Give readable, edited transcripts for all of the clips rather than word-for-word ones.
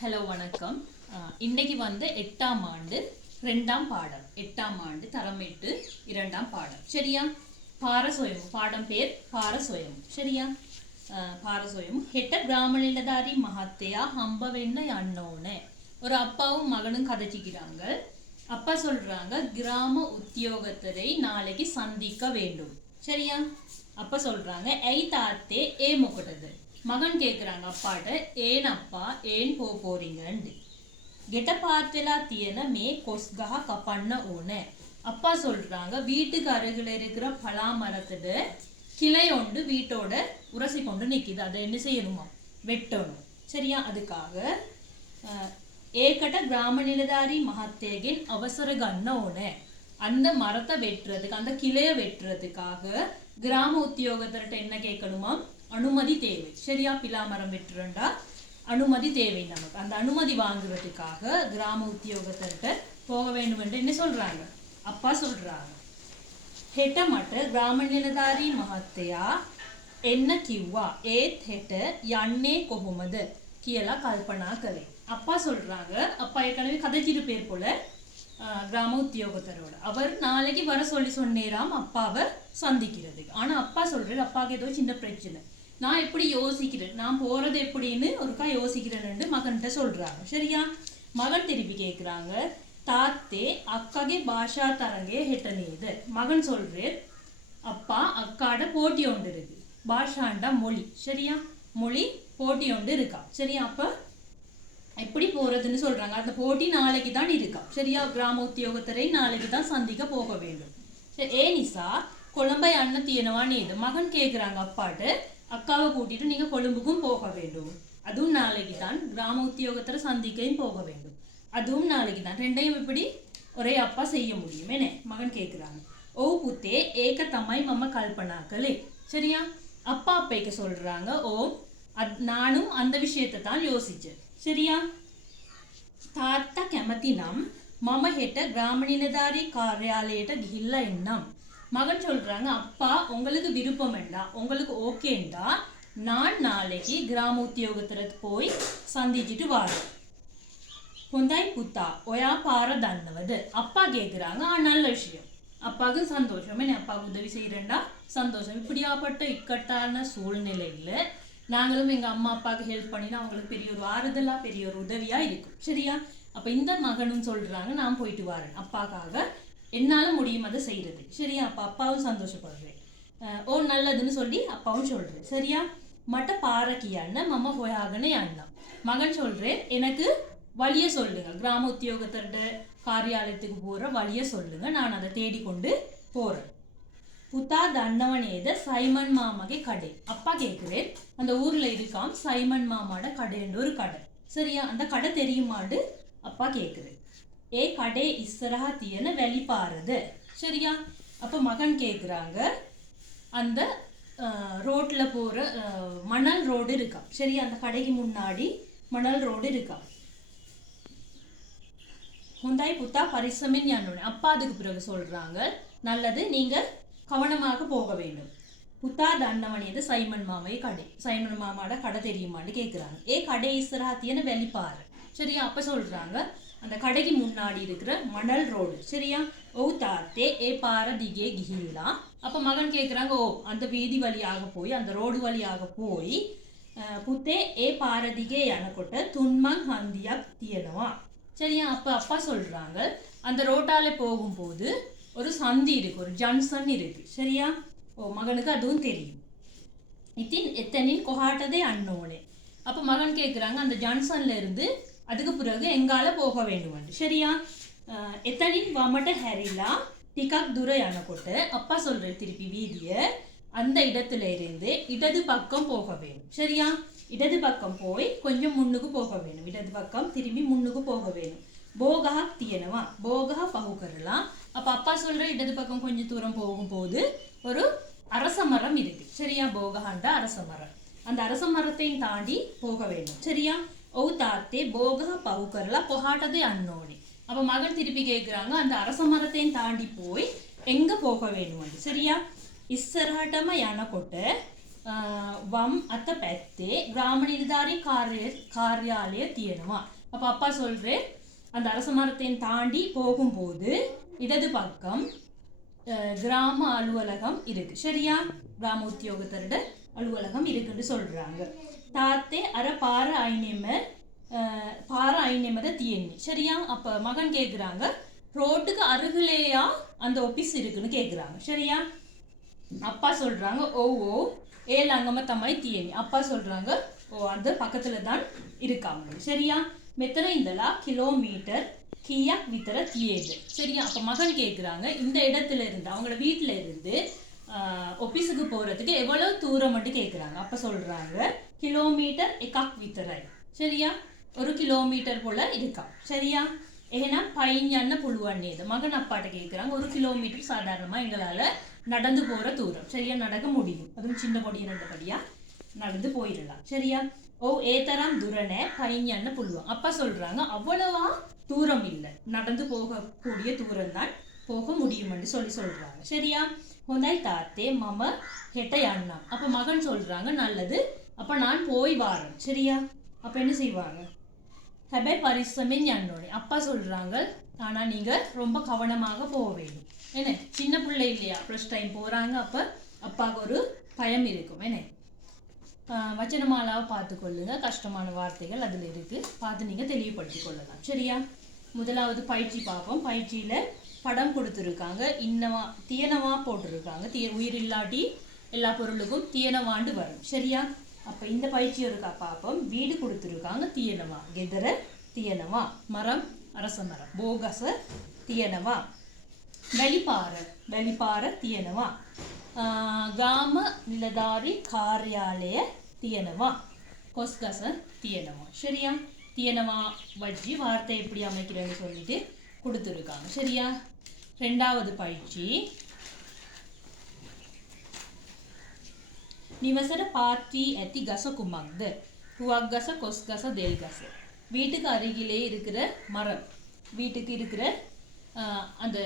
Hello வணக்கம். இன்னைக்கு வந்து 8ஆம் ஆண்டு 2ஆம் பாடம். 8ஆம் ஆண்டு தரம் 8 2ஆம் பாடம். சரியா? பாரசோயம் பாடம் பேர் பாரசோயம். சரியா? பாரசோயம் හෙට கிராம நிலதாரி மகத்தையா ஹம்ப வெண்ண அண்ணோன்னு ஒரு அப்பாவும் மகனும் கதைச்சிக்கிறாங்க. அப்பா சொல்றாங்க கிராம உத்தியோகத்தரை நாளைக்கு சந்திக்க வேண்டும். சரியா? அப்பா சொல்றாங்க ஐ தாத்தே ஏ முக்கட்டது. மகன் கேட்குறாங்க அப்பாட்ட ஏன் அப்பா ஏன் போறீங்கன்னு. கெட்ட பார்த்தலா தியன மே கொஸ்கா கப்பண்ண ஓன. அப்பா சொல்றாங்க வீட்டுக்கு அருகில் இருக்கிற பலாமரத்தோட கிளை ஒன்று வீட்டோட உரசி கொண்டு நிற்கிது. அதை என்ன செய்யணுமா? வெட்டணும். சரியா? அதுக்காக ஏகட்ட கிராம நிலதாரி மகத்தேகின் அவசர கண்ண ஓன. அந்த மரத்தை வெட்டுறதுக்கு அந்த கிளைய வெட்டுறதுக்காக கிராம உத்தியோகத்தர்கிட்ட என்ன கேட்கணுமா? அனுமதி தேவை. சரியா? பிலாமரம் வெட்டுறண்டா அனுமதி தேவை நமக்கு. அந்த அனுமதி வாங்குறதுக்காக கிராம உத்தியோகத்தர்கிட்ட போக வேண்டும் என்று என்ன சொல்றாங்க? அப்பா சொல்றாங்க හෙට මට ග්‍රාම නිලධාරී මහත්තයා එන්න කිව්වා. ඒත් හෙට යන්නේ කොහොමද කියලා කල්පනා කළේ. அப்பா சொல்றாங்க, அப்பா ஏற்கனவே கதைச்சிட்டு பேர் போல கிராம உத்தியோகத்தரோட அவர் நாளைக்கு வர சொல்லி சொன்னேராம் அப்பாவை சந்திக்கிறதுக்கு. ஆனா அப்பா சொல்றாரு அப்பாவுக்கு ஏதோ சின்ன பிரச்சனை, நான் எப்படி யோசிக்கிறேன், நான் போறது எப்படின்னு ஒருக்கா யோசிக்கிறேன்னு மகன்கிட்ட சொல்றாங்க. சரியா? மகன் திருப்பி கேட்குறாங்க தாத்தே அக்காගේ பாஷா தரங்கே ஹெட்டனேது. மகன் சொல்றேன் அப்பா அக்காட போட்டி ஒன்று இருக்கு. பாஷாண்டா மொழி. சரியா? மொழி போட்டி ஒன்று இருக்கா. சரியா? அப்ப எப்படி போறதுன்னு சொல்றாங்க. அந்த போட்டி நாளைக்கு தான் இருக்கா. சரியா? கிராம உத்தியோகத்தரை நாளைக்கு தான் சந்திக்க போக வேண்டும். சரி, ஏ நிசா கொழம்பை அண்ணன் தீயனவான்னு இது மகன் கேட்குறாங்க அப்பாட்டு அக்காவை கூட்டிட்டு நீங்க கொழும்புக்கும் போக வேண்டும். அதுவும் நாளைக்கு தான். கிராம உத்தியோகத்தரை சந்திக்கையும் போக வேண்டும். அதுவும் நாளைக்கு தான். ரெண்டையும் எப்படி ஒரே அப்பா செய்ய முடியும் என்ன மகன் கேட்குறாங்க. ஓ புத்தே ஏக தம்மை மம்ம கல்பனாக்களே. சரியா? அப்பா அப்பைக்கு சொல்றாங்க ஓ நானும் அந்த விஷயத்தை தான் யோசிச்சேன். சரியா? තාත්තා කැමති නම් මම හෙට ග්‍රාම නිලධාරී කාර්යාලයට ගිහිල්ලා එන්නම්. மகன் சொல்றாங்க அப்பா உங்களுக்கு விருப்பம் வேண்டாம், உங்களுக்கு ஓகேண்டா நான் நாளைக்கு கிராம உத்தியோகத்தருக்கு போய் சந்திச்சுட்டு வரேன். ஹொந்தாய் புத்தா ஒயா பார தன்னவது. அப்பா கேட்குறாங்க நல்ல விஷயம். அப்பாவுக்கு சந்தோஷம். என்ன அப்பாவுக்கு உதவி செய்யறேன்டா சந்தோஷம். இப்படியாப்பட்ட இக்கட்டான சூழ்நிலையில நாங்களும் எங்க அம்மா அப்பாவுக்கு ஹெல்ப் பண்ணினா அவங்களுக்கு பெரிய ஒரு ஆறுதலா பெரிய ஒரு உதவியா இருக்கும். சரியா? அப்ப இந்த மகனும் சொல்றாங்க நான் போயிட்டு வரேன், அப்பாக்காக என்னால முடியும் அதை செய்யறது. சரியா? அப்ப அப்பாவும் சந்தோஷப்படுறேன். ஓ நல்லதுன்னு சொல்லி அப்பாவும் சொல்றேன். சரியா? மட்ட பாரக்கியான்னு மம்ம போயாகனே அண்ணா. மகன் சொல்றேன் எனக்கு வழிய சொல்லுங்க, கிராம உத்தியோகத்தோட காரியாலயத்துக்கு போற வழிய சொல்லுங்க, நான் அதை தேடிக்கொண்டு போறேன். புத்தா தண்டவனேத சைமன் மாமாගේ கடை. அப்பா கேட்குறேன் அந்த ஊர்ல இருக்காம் சைமன் மாமாட கடைன்னு ஒரு கடை. சரியா? அந்த கடை தெரியுமாண்டு அப்பா கேட்குறேன். ஏ கடை இஸ்ஸரஹா தியன வெளிப்பாருது. சரியா? அப்போ மகன் கேட்குறாங்க அந்த ரோட்ல போற மணல் ரோடு இருக்கா. சரியா? அந்த கடைக்கு முன்னாடி மணல் ரோடு இருக்கா. ஹொந்தாய் புத்தா பரிசமின் யன்னோட. அப்பா அதுக்கு பிறகு சொல்றாங்க நல்லது, நீங்க கவனமாக போக வேண்டும். புத்தா தண்டவனேது சைமன் மாமை கடை. சைமன் மாமாட கடை தெரியுமான்னு கேட்குறாங்க. ஏ கடை இஸ்ராத்தியன்னு வெளிப்பாரு. சரியா? அப்ப சொல்றாங்க அந்த கடைக்கு முன்னாடி இருக்கிற மணல் ரோடு. சரியா? ஓ தாத்தே ஏ பார திகே கிஹில்லா. அப்ப மகன் கேட்குறாங்க ஓ அந்த வீதி வழியாக போய் அந்த ரோடு வழியாக போய் புத்தே ஏ பாரதிகே எனக்கொட்ட துன்மங் ஹந்தியா தியனவா. சரியா? அப்ப அப்பா சொல்றாங்க அந்த ரோட்டால போகும்போது ஒரு சந்தி இருக்கு, ஒரு ஜங்ஷன் இருக்கு. சரியா? ஓ மகனுக்கு அதுவும் தெரியும். இத்தின் எத்தனின் கொஹாட்டதே அண்ணோனே. அப்ப மகன் கேட்குறாங்க அந்த ஜங்ஷன்ல இருந்து அதுக்கு பிறகு எங்கால போக வேண்டும். சரியா? எத்தனின் வமட்ட ஹரிலா டிகாக் துர எனக்கொட்ட. அப்பா சொல்ற திருப்பி வீதிய அந்த இடத்துல இருந்து இடது பக்கம் போக வேண்டும். சரியா? இடது பக்கம் போய் கொஞ்சம் முன்னுக்கு போக வேணும். இடது பக்கம் திரும்பி முன்னுக்கு போக வேணும். போகா தியனவா போகா பகுக்கரலாம். அப்ப அப்பா சொல்ற இடது பக்கம் கொஞ்சம் தூரம் போகும்போது ஒரு அரச மரம் இருக்கு. சரியா? போகஹாண்டா அரச மரம். அந்த அரச மரத்தையும் தாண்டி போக வேண்டும். சரியா? ஓ தாத்தே போகா பகுக்கரலா பொஹாட்டதே அண்ணோனி. அப்ப மகன் திருப்பி கேட்குறாங்க அந்த அரச மரத்தையும் தாண்டி போய் எங்க போக வேணும். சரியா? இஸ்ஸரஹட்டம யனකොට வம் அத்த පැත්තේ கிராம நிர்தாரி காரியாலய තියෙනවා. அப்போ அப்பா சொல்கிறேன் அந்த அரச மரத்தையும் தாண்டி போகும்போது இடது பக்கம் கிராம அலுவலகம் இருக்கு. சரியா? கிராம உத்தியோகத்தரோட அலுவலகம் இருக்குன்னு சொல்றாங்க. தாத்தே அரை பார ஐநெமத තියෙන්නේ. சரியா? அப்போ மகன் கேட்குறாங்க ரோட்டுக்கு அருகிலேயா அந்த ஆஃபீஸ் இருக்குன்னு கேட்குறாங்க. சரியா? அப்பா சொல்றாங்க ஓ ஏழங்கம தம்மை තියෙන්නේ. அப்பா சொல்றாங்க ஓ அந்த பக்கத்துல தான் இருக்காங்க. சரியா? மெத்தனை இந்தலா கிலோமீட்டர் கியாக் வித்தர தியேது. சரியா? அப்போ மகன் கேட்குறாங்க இந்த இடத்துல இருந்து அவங்களோட வீட்டில் இருந்து ஆஃபீஸுக்கு போகிறதுக்கு எவ்வளோ தூரம் மட்டும் கேட்குறாங்க. அப்போ சொல்கிறாங்க கிலோமீட்டர் எக்காக் வித்தரை. சரியா? 1 கிலோமீட்டர் போல் இருக்கா. சரியா? ஏன்னா பையன்ன புழுவானேது மகன் அப்பாட்ட கேட்குறாங்க 1 கிலோமீட்டர் சாதாரணமாக எங்களால் நடந்து போகிற தூரம். சரியா? நடக்க முடியும். அதுவும் சின்ன பொடி 2 படியாக நடந்து போயிடலாம். சரியா? ஓ ஏத்தரம் துரனே பையன்ன புழுவான். அப்பா சொல்கிறாங்க அவ்வளவா தூரம் இல்லை, நடந்து போகக்கூடிய தூரம் தான் போக முடியும்னு சொல்கிறாங்க. சரியா? ஹொந்தாய் தாத்தே மம ஹெட்டை அண்ணா. அப்போ மகன் சொல்கிறாங்க நல்லது, அப்போ நான் போய் வாரேன். சரியா? அப்போ என்ன செய்வாங்க? ஹெபை பரிசமின் அண்ணோனே. அப்பா சொல்கிறாங்க ஆனால் நீங்கள் ரொம்ப கவனமாக போக வேண்டும். என்ன சின்ன பிள்ளை இல்லையா, ஃபர்ஸ்ட் டைம் போகிறாங்க. அப்போ அப்பாவுக்கு ஒரு பயம் இருக்கும். என்ன வச்சனமாலாவை பார்த்துக்கொள்ளுங்க, கஷ்டமான வார்த்தைகள் அதில் இருக்குது, பார்த்து நீங்கள் தெளிவுபடுத்தி கொள்ளலாம். சரியா? முதலாவது பயிற்சி பார்ப்போம். பயிற்சியில் படம் கொடுத்துருக்காங்க, இன்னவா தீயனவா போட்டிருக்காங்க. உயிர் இல்லாட்டி எல்லா பொருளுக்கும் தீயனவாண்டு வரும். சரியா? அப்போ இந்த பயிற்சி இருக்கா பார்ப்போம். வீடு கொடுத்துருக்காங்க தீயனவா, கெதர தீயனவா, மரம் அரச மரம், போகச தீயனவா, வெளிப்பார தீயனவா, கிராம நிலதாரி காரியாலய தீயனவா, கொஸ்கச தீயனவா. சரியா? தீயனவா வச்சு வார்த்தை எப்படி அமைக்கிறேன்னு சொல்லிட்டு கொடுத்துருக்காங்க. சரியா? ரெண்டாவது பயிற்சி நிவசர பாத்தி எத்தி கச குமக்து ருவக்கச கொஸ்கச தேல்கச. வீட்டுக்கு அருகிலே இருக்கிற மரம், வீட்டுக்கு இருக்கிற அந்த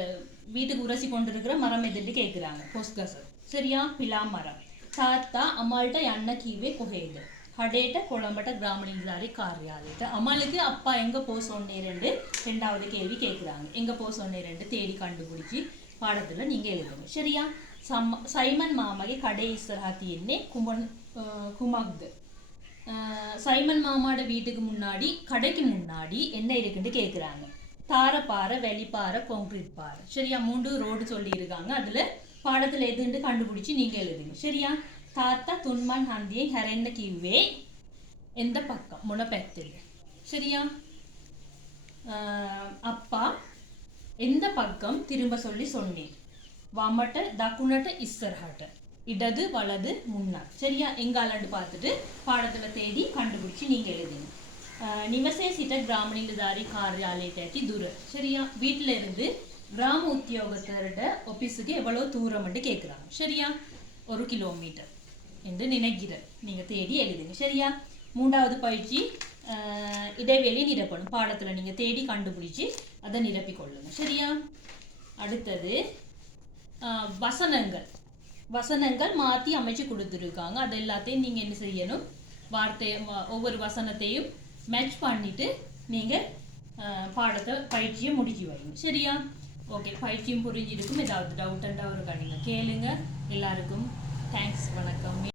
வீட்டுக்கு உரசி கொண்டு இருக்கிற மரம் எதுன்னு கேட்குறாங்க. கொஸ்கச. சரியா? பிலா மரம். தாத்தா அம்மாள்கிட்ட எண்ணெய் கீவே குகையுது ஹடேட்ட கொழம்பட்ட கிராம நிர்தாரி காரியாலயத்தை. அம்மாளுக்கு அப்பா எங்கே போக சொன்னேரெண்டு ரெண்டாவது கேள்வி கேட்குறாங்க. எங்கே போக சொன்னேரெண்டு தேடி கண்டுபிடிச்சி பாடத்தில் நீங்கள் எழுதுங்க. சரியா? சைமன் மாமாගේ கடை ඉස්සරහා තියෙන්නේ குமக்து. சைமன் மாமாவோட வீட்டுக்கு முன்னாடி கடைக்கு முன்னாடி என்ன இருக்குன்னு கேட்குறாங்க. தாரப்பாறை, வெளிப்பாறை, கான்கிரீட் பாறை. சரியா? 3 ரோடு சொல்லியிருக்காங்க. அதில் பாடத்தில் எதுன்னு கண்டுபிடிச்சி நீங்கள் எழுதுங்க. சரியா? தாத்தா துன்மான் ஹந்தியை ஹரென்ன கிவ்வே எந்த பக்கம் முன පැත්තෙද. சரியா? அப்பா எந்த பக்கம் திரும்ப சொல்லி சொன்னேன். வமட்ட தக்குனட்ட இස්සරහට, இடது வலது முன்னாள். சரியா? எங்காலண்டு பார்த்துட்டு பாடத்தில் தேடி கண்டுபிடிச்சி நீங்கள் எழுதுங்க. நிவசே சிட்ட கிராம நிலதாரி காரியாலயத்தை ඇති දුර. சரியா? வீட்டில் இருந்து கிராம உத்தியோகத்தரோட ஆஃபீஸுக்கு எவ்வளோ தூரம்னு கேட்குறாங்க. சரியா? 1 கிலோமீட்டர் என்று நினைக்கிறேன். நீங்கள் தேடி எழுதுங்க. சரியா? மூன்றாவது பயிற்சி இடைவெளி நிரப்பணும். பாடத்தில் நீங்கள் தேடி கண்டுபிடிச்சி அதை நிரப்பிக்கொள்ளுங்க. சரியா? அடுத்தது வசனங்கள் மாற்றி அமைச்சு கொடுத்துருக்காங்க. அது எல்லாத்தையும் நீங்கள் என்ன செய்யணும், ஒவ்வொரு வசனத்தையும் மேட்ச் பண்ணிவிட்டு நீங்கள் பயிற்சியை முடிச்சு வைங்க. சரியா? ஓகே, பயிற்சியும் புரிஞ்சிருக்கும். ஏதாவது டவுட் இருந்தால் ஒரு கண்டிப்பாக கேளுங்க. எல்லாருக்கும் தேங்க்ஸ், வணக்கம்.